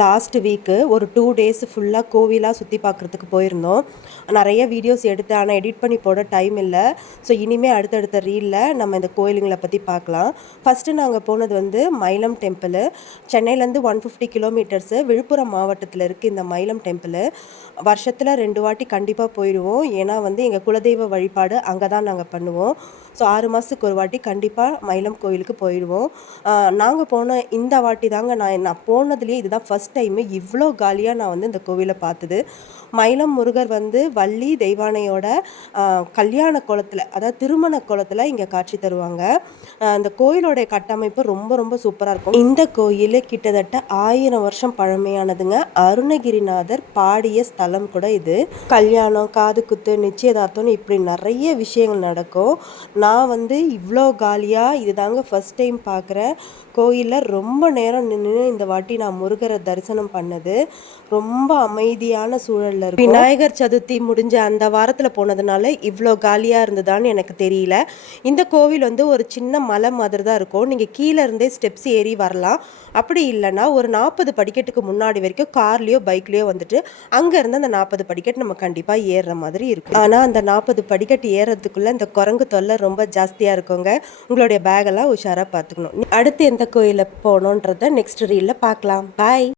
Last week ஒரு 2 days ஃபுல்லாக கோவிலாக சுற்றி பார்க்குறதுக்கு போயிருந்தோம். நிறைய வீடியோஸ் எடுத்து ஆனால் எடிட் பண்ணி போட டைம் இல்லை. ஸோ இனிமேல் அடுத்தடுத்த ரீலில் நம்ம இந்த கோயிலுங்களை பற்றி பார்க்கலாம். ஃபஸ்ட்டு நாங்கள் போனது வந்து மயிலம் டெம்பிள். சென்னையிலேருந்து 150 கிலோமீட்டர்ஸு, விழுப்புரம் மாவட்டத்தில் இருக்குது இந்த மயிலம் டெம்பிள். வருஷத்தில் 2 வாட்டி கண்டிப்பாக போயிடுவோம். ஏன்னா வந்து எங்கள் குலதெய்வ வழிபாடு அங்கே தான் நாங்கள் பண்ணுவோம். ஸோ 6 மாதத்துக்கு ஒரு வாட்டி கண்டிப்பாக மயிலம் கோயிலுக்கு போயிடுவோம். நாங்கள் போன இந்த வாட்டி தாங்க நான் போனதுலேயே இதுதான் ஃபஸ்ட் டைமு இவ்வளோ காலியாக நான் வந்து இந்த கோவிலை பார்த்தது. மயிலம் முருகர் வந்து வள்ளி தெய்வானையோட கல்யாண கோலத்தில், அதாவது திருமண கோலத்தில் இங்கே காட்சி தருவாங்க. இந்த கோயிலோடைய கட்டமைப்பு ரொம்ப ரொம்ப சூப்பராக இருக்கும். இந்த கோயில் கிட்டத்தட்ட 1000 வருஷம் பழமையானதுங்க. அருணகிரிநாதர் பாடிய ஸ்தலம் கூட இது. கல்யாணம், காது குத்து, நிச்சயதார்த்தம்னு இப்படி நிறைய விஷயங்கள் நடக்கும். நான் வந்து இவ்வளோ காலியாக இதுதாங்க ஃபஸ்ட் டைம் பார்க்குறேன். கோயிலில் ரொம்ப நேரம் நின்று இந்த வாட்டி நான் முருகரை தரிசனம் பண்ணது. ரொம்ப அமைதியான சூழலில் இருக்கும். விநாயகர் சதுர்த்தி முடிஞ்ச அந்த வாரத்தில் போனதுனால இவ்வளோ காலியாக இருந்ததான்னு எனக்கு தெரியல. இந்த கோவில் வந்து ஒரு சின்ன மலை மாதிரி தான் இருக்கும். நீங்கள் கீழே இருந்தே ஸ்டெப்ஸ் ஏறி வரலாம். அப்படி இல்லைன்னா ஒரு 40 படிக்கட்டுக்கு முன்னாடி வரைக்கும் கார்லேயோ பைக்லேயோ வந்துட்டு அங்கேருந்து அந்த 40 படிக்கட்டு நம்ம கண்டிப்பாக ஏறுற மாதிரி இருக்கும். ஆனால் அந்த 40 படிக்கட்டு ஏறுறதுக்குள்ளே இந்த குரங்கு தொல்லை ரொம்ப ஜாஸ்தியாக இருக்குங்க. உங்களுடைய பேகெல்லாம் உஷாராக பார்த்துக்கணும். அடுத்து எந்த கோயிலில் போகணுன்றதை நெக்ஸ்ட் ரீலில் பார்க்கலாம். பாய்.